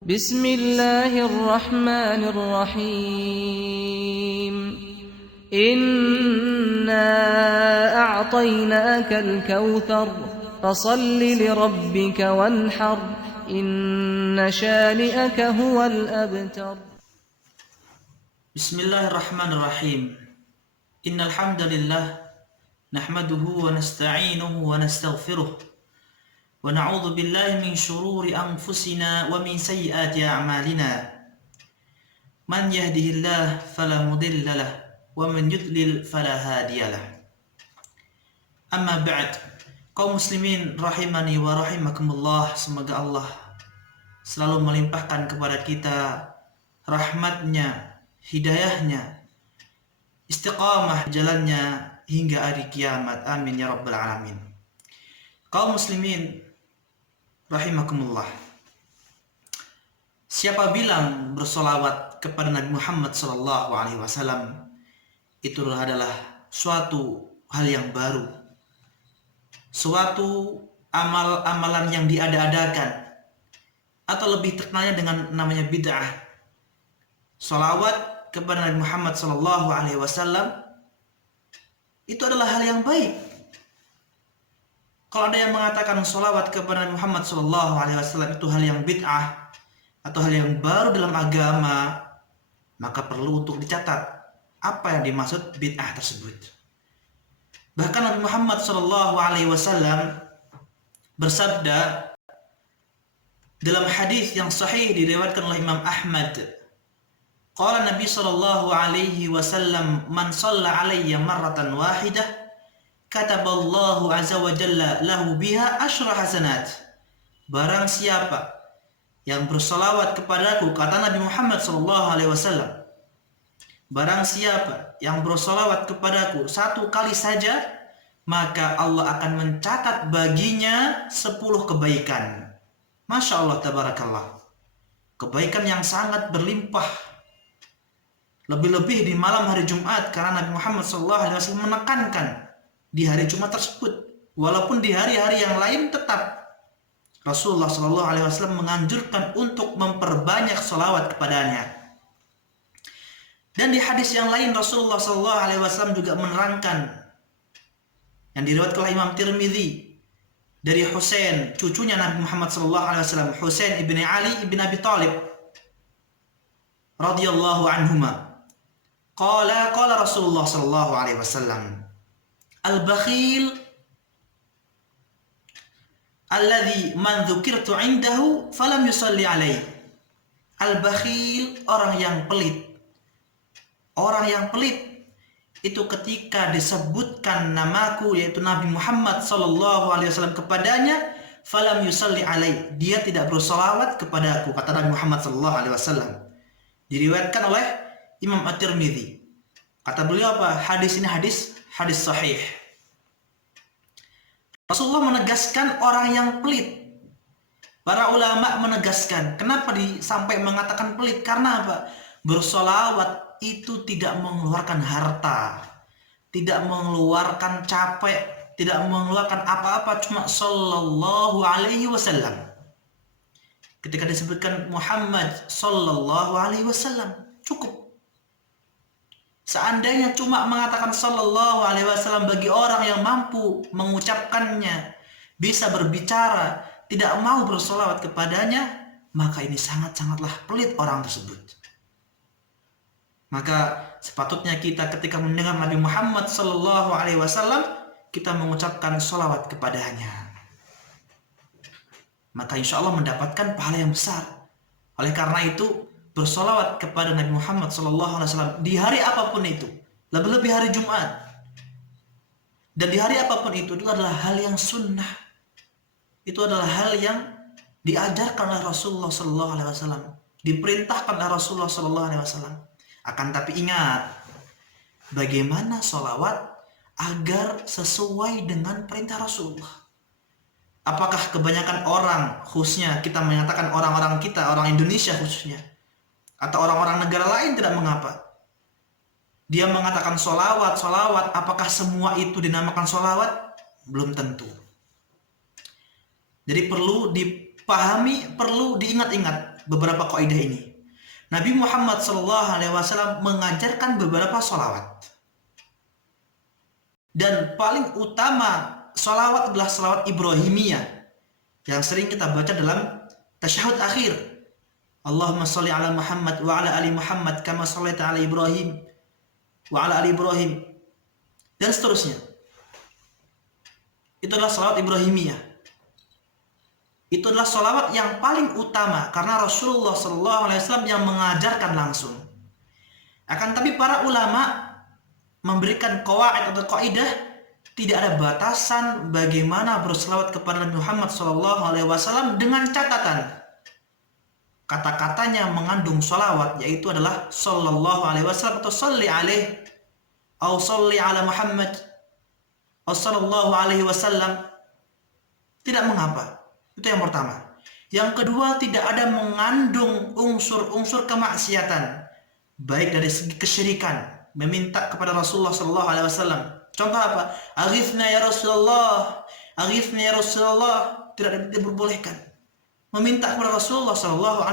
Bismillahirrahmanirrahim. Inna a'tainakal kautsar fasalli lirabbika wanhar inna syani'aka huwal abtar. Bismillahirrahmanirrahim. Innal hamdalillah nahmaduhu wa nasta'inuhu wa nastaghfiruh wa na'udzu billahi min shururi anfusina wa min sayyiati a'malina. Man yahdihillahu fala mudilla lahu wa man yudlil fala hadiyalah. Amma ba'd. Kaum muslimin rahimani wa rahimakumullah, semoga Allah selalu melimpahkan kepada kita rahmatnya, hidayahnya, istiqamah jalannya hingga hari kiamat. Amin ya rabbal alamin. Kaum muslimin rahimakumullah, siapa bilang bersolawat kepada Nabi Muhammad SAW itu adalah suatu hal yang baru, suatu amalan yang diada-adakan, atau lebih terkenalnya dengan namanya bid'ah. Solawat kepada Nabi Muhammad SAW itu adalah hal yang baik. Kalau ada yang mengatakan solawat kepada Nabi Muhammad SAW itu hal yang bid'ah atau hal yang baru dalam agama, maka perlu untuk dicatat apa yang dimaksud bid'ah tersebut. Bahkan Nabi Muhammad SAW bersabda dalam hadis yang sahih diriwayatkan oleh Imam Ahmad. Qala Nabi SAW, man shalla alayya marratan wahidah kataballahu azza wa jalla lahu biha asyra hasanat. Barang siapa yang bersolawat kepadaku, kata Nabi Muhammad SAW, barang siapa yang bersolawat kepadaku satu kali saja, maka Allah akan mencatat baginya 10 kebaikan. Masya Allah, tabarakallah. Kebaikan yang sangat berlimpah. Lebih-lebih di malam hari Jumat, karena Nabi Muhammad SAW menekankan di hari Jumat tersebut. Walaupun di hari-hari yang lain tetap Rasulullah SAW menganjurkan untuk memperbanyak salawat kepadanya. Dan di hadis yang lain Rasulullah SAW juga menerangkan, yang diriwayatkan oleh Imam Tirmidzi dari Husain, cucunya Nabi Muhammad SAW, Husain ibni Ali ibn Abi Thalib radhiyallahu anhuma. Qala Rasulullah SAW, al-bakhil alladhi man dzukirtu indahu falam yusalli alaihi. Al-bakhil, orang yang pelit. Orang yang pelit itu ketika disebutkan namaku, yaitu Nabi Muhammad SAW, kepadanya, falam yusalli alaihi, dia tidak bersolawat kepadaku, kata Nabi Muhammad SAW. Diriwayatkan oleh Imam At-Tirmidzi. Kata beliau apa? Hadis ini hadis sahih. Rasulullah menegaskan orang yang pelit. Para ulama menegaskan, kenapa sampai mengatakan pelit? Karena apa? Bersolawat itu tidak mengeluarkan harta, tidak mengeluarkan capek, tidak mengeluarkan apa-apa, cuma sallallahu alaihi wasallam. Ketika disebutkan Muhammad sallallahu alaihi wasallam, cukup. Seandainya cuma mengatakan sallallahu alaihi wasallam bagi orang yang mampu mengucapkannya, bisa berbicara, tidak mau bersolawat kepadanya, maka ini sangat-sangatlah pelit orang tersebut. Maka sepatutnya kita ketika mendengar Nabi Muhammad sallallahu alaihi wasallam, kita mengucapkan solawat kepadanya. Maka insya Allah mendapatkan pahala yang besar. Oleh karena itu, bersolawat kepada Nabi Muhammad SAW di hari apapun itu, lebih-lebih hari Jumat, dan di hari apapun itu adalah hal yang sunnah. Itu adalah hal yang diajarkan oleh Rasulullah SAW, diperintahkan oleh Rasulullah SAW. Akan tapi ingat, bagaimana solawat agar sesuai dengan perintah Rasulullah. Apakah kebanyakan orang, khususnya kita menyatakan orang-orang kita, orang Indonesia khususnya, atau orang-orang negara lain tidak mengapa, dia mengatakan solawat, apakah semua itu dinamakan solawat? Belum tentu. Jadi perlu dipahami, perlu diingat-ingat. beberapa kaidah ini. Nabi Muhammad SAW mengajarkan beberapa sholawat. Dan paling utama sholawat adalah sholawat Ibrahimiyah yang sering kita baca dalam tasyahud akhir. Allahumma sholli ala Muhammad wa ala ali Muhammad kama shallaita ala Ibrahim wa ala ali Ibrahim, dan seterusnya. Itu adalah sholawat Ibrahimiyah. Itu adalah sholawat yang paling utama karena Rasulullah SAW yang mengajarkan langsung. Akan tapi para ulama memberikan qawaid atau kaidah, tidak ada batasan bagaimana berselawat kepada Nabi Muhammad SAW dengan catatan kata-katanya mengandung sholawat, yaitu adalah sallallahu alaihi wasallam atau salli alaih atau salli ala Muhammad atau sallallahu alaihi wasallam. Tidak mengapa. Itu yang pertama. Yang kedua, tidak ada mengandung unsur-unsur kemaksiatan, baik dari segi kesyirikan, meminta kepada Rasulullah SAW. Contoh apa? Aghithna ya Rasulullah, aghithna ya Rasulullah, tidak diperbolehkan. Meminta kepada Rasulullah SAW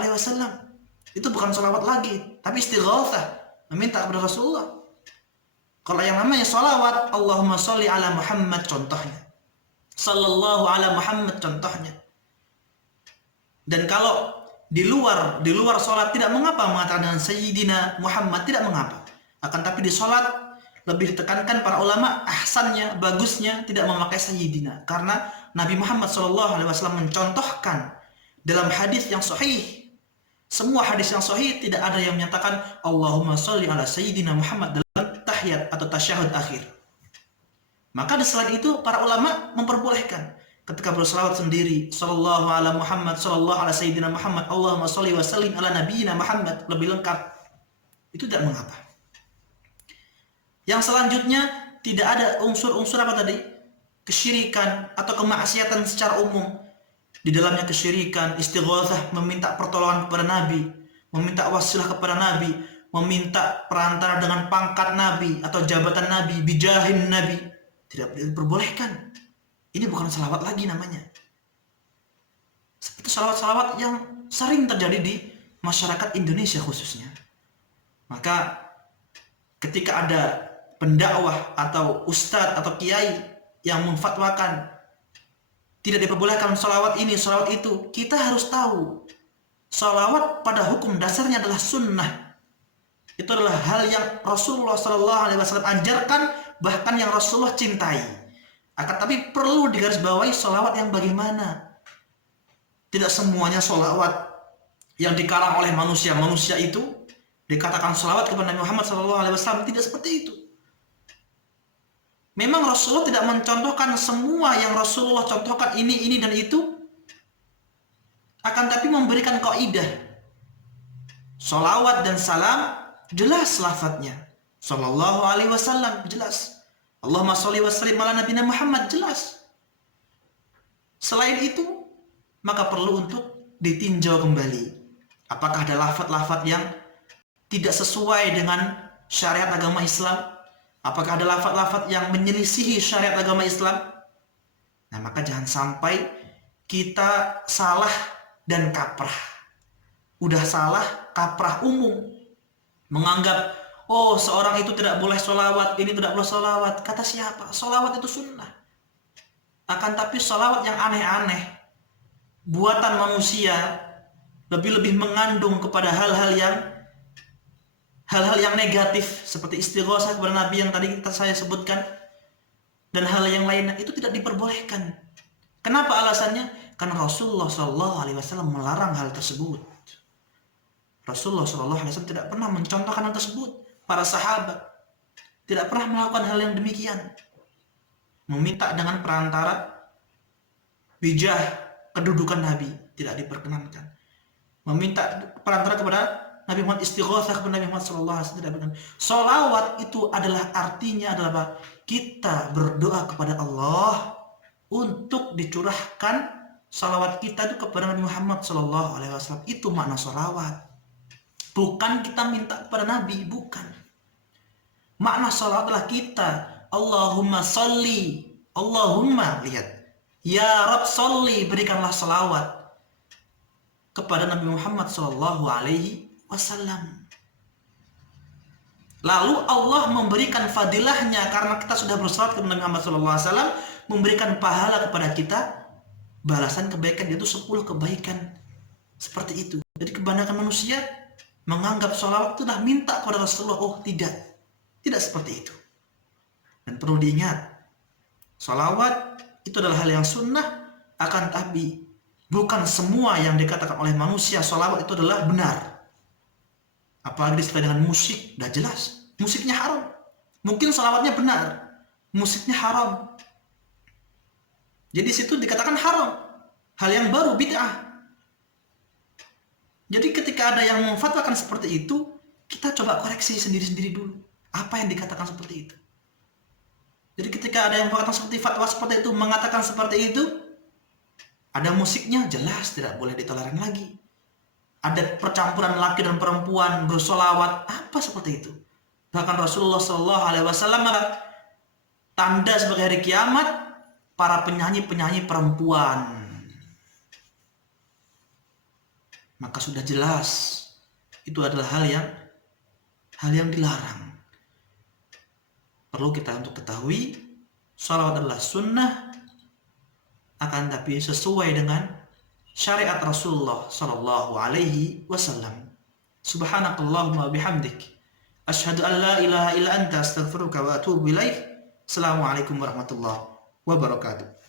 itu bukan salawat lagi, tapi istighatsah, meminta kepada Rasulullah. Kalau yang namanya salawat, Allahumma sholli ala Muhammad contohnya, sallallahu ala Muhammad contohnya. Dan kalau di luar sholat tidak mengapa mengatakan dengan Sayyidina Muhammad, tidak mengapa. Akan tapi di sholat lebih ditekankan para ulama ahsannya, bagusnya tidak memakai Sayyidina, karena Nabi Muhammad SAW mencontohkan dalam hadis yang sahih. Semua hadis yang sahih tidak ada yang menyatakan Allahumma sholli ala Sayyidina Muhammad dalam tahiyat atau tasyahud akhir. Maka di selain itu para ulama memperbolehkan ketika berselawat sendiri, sallallahu ala Muhammad, sallallahu ala Sayyidina Muhammad, Allahumma sholli wa sallim ala nabiyyina Muhammad, lebih lengkap. Itu tidak mengapa. Yang selanjutnya, tidak ada unsur-unsur apa tadi? Kesyirikan atau kemaksiatan secara umum. Di dalamnya kesyirikan, istighatsah, meminta pertolongan kepada Nabi, meminta wasilah kepada Nabi, meminta perantara dengan pangkat Nabi atau jabatan Nabi, bijahin Nabi. Tidak diperbolehkan. Ini bukan salawat lagi namanya. Seperti salawat-salawat yang sering terjadi di masyarakat Indonesia khususnya. Maka ketika ada pendakwah atau ustadz atau kiai yang memfatwakan tidak diperbolehkan salawat ini, salawat itu, kita harus tahu salawat pada hukum dasarnya adalah sunnah. Itu adalah hal yang Rasulullah SAW ajarkan, bahkan yang Rasulullah cintai. Akan tapi perlu digarisbawahi salawat yang bagaimana. Tidak semuanya salawat yang dikarang oleh manusia itu dikatakan salawat kepada Nabi Muhammad SAW. Tidak seperti itu. Memang Rasulullah tidak mencontohkan semua yang Rasulullah contohkan ini dan itu. Akan tapi memberikan kaidah. Salawat dan salam jelas lafadznya. Sallallahu alaihi wasallam jelas. Allahumma sholli wa sallim ala nabiyina Muhammad jelas. Selain itu, maka perlu untuk ditinjau kembali. Apakah ada lafaz-lafaz yang tidak sesuai dengan syariat agama Islam? Apakah ada lafaz-lafaz yang menyelisihi syariat agama Islam? Nah, maka jangan sampai kita salah dan kaprah. Udah salah, kaprah umum. Menganggap oh, seorang itu tidak boleh sholawat, ini tidak boleh sholawat. Kata siapa? Sholawat itu sunnah. Akan tapi sholawat yang aneh-aneh, buatan manusia, lebih-lebih mengandung kepada hal-hal yang negatif, seperti istighatsah kepada Nabi yang tadi saya sebutkan, dan hal yang lainnya, itu tidak diperbolehkan. Kenapa alasannya? Karena Rasulullah SAW melarang hal tersebut. Rasulullah SAW tidak pernah mencontohkan hal tersebut. Para sahabat tidak pernah melakukan hal yang demikian. Meminta dengan perantara bijah kedudukan Nabi tidak diperkenankan. Meminta perantara kepada Nabi Muhammad, istighatsah kepada Nabi Muhammad SAW tidak diperkenankan. Salawat itu adalah artinya adalah apa? Kita berdoa kepada Allah untuk dicurahkan salawat kita itu kepada Nabi Muhammad SAW. Itu makna salawat. Bukan kita minta kepada Nabi, bukan. Makna salawat adalah kita Allahumma sholli, Allahumma, lihat, ya Rabb sholli, berikanlah salawat kepada Nabi Muhammad SAW. Lalu Allah memberikan fadilahnya karena kita sudah bersalawat kepada Nabi Muhammad SAW, memberikan pahala kepada kita, balasan kebaikan, yaitu 10 kebaikan. Seperti itu. Jadi kebanyakan manusia menganggap sholawat itu dah minta kepada Rasulullah. Oh tidak, tidak seperti itu. Dan perlu diingat, sholawat itu adalah hal yang sunnah, akan tapi bukan semua yang dikatakan oleh manusia sholawat itu adalah benar. Apalagi disertai dengan musik, udah jelas musiknya haram. Mungkin sholawatnya benar, musiknya haram. Jadi situ dikatakan haram, hal yang baru, bid'ah. Jadi ketika ada yang memfatwakan seperti itu, kita coba koreksi sendiri-sendiri dulu. Apa yang dikatakan seperti itu? Jadi ketika ada yang mengatakan seperti fatwa seperti itu, mengatakan seperti itu, ada musiknya, jelas tidak boleh ditoleran lagi. Ada percampuran laki dan perempuan bersolawat, apa seperti itu? Bahkan Rasulullah SAW tanda sebagai hari kiamat para penyanyi-penyanyi perempuan. Maka sudah jelas itu adalah hal yang dilarang. Perlu kita untuk ketahui, sholawat adalah sunnah, akan tapi sesuai dengan syariat Rasulullah SAW. Subhanakallahumma bihamdik, asyhadu an la ilaha illa anta, astaghfiruka wa atubu ilaik. Assalamualaikum warahmatullahi wabarakatuh.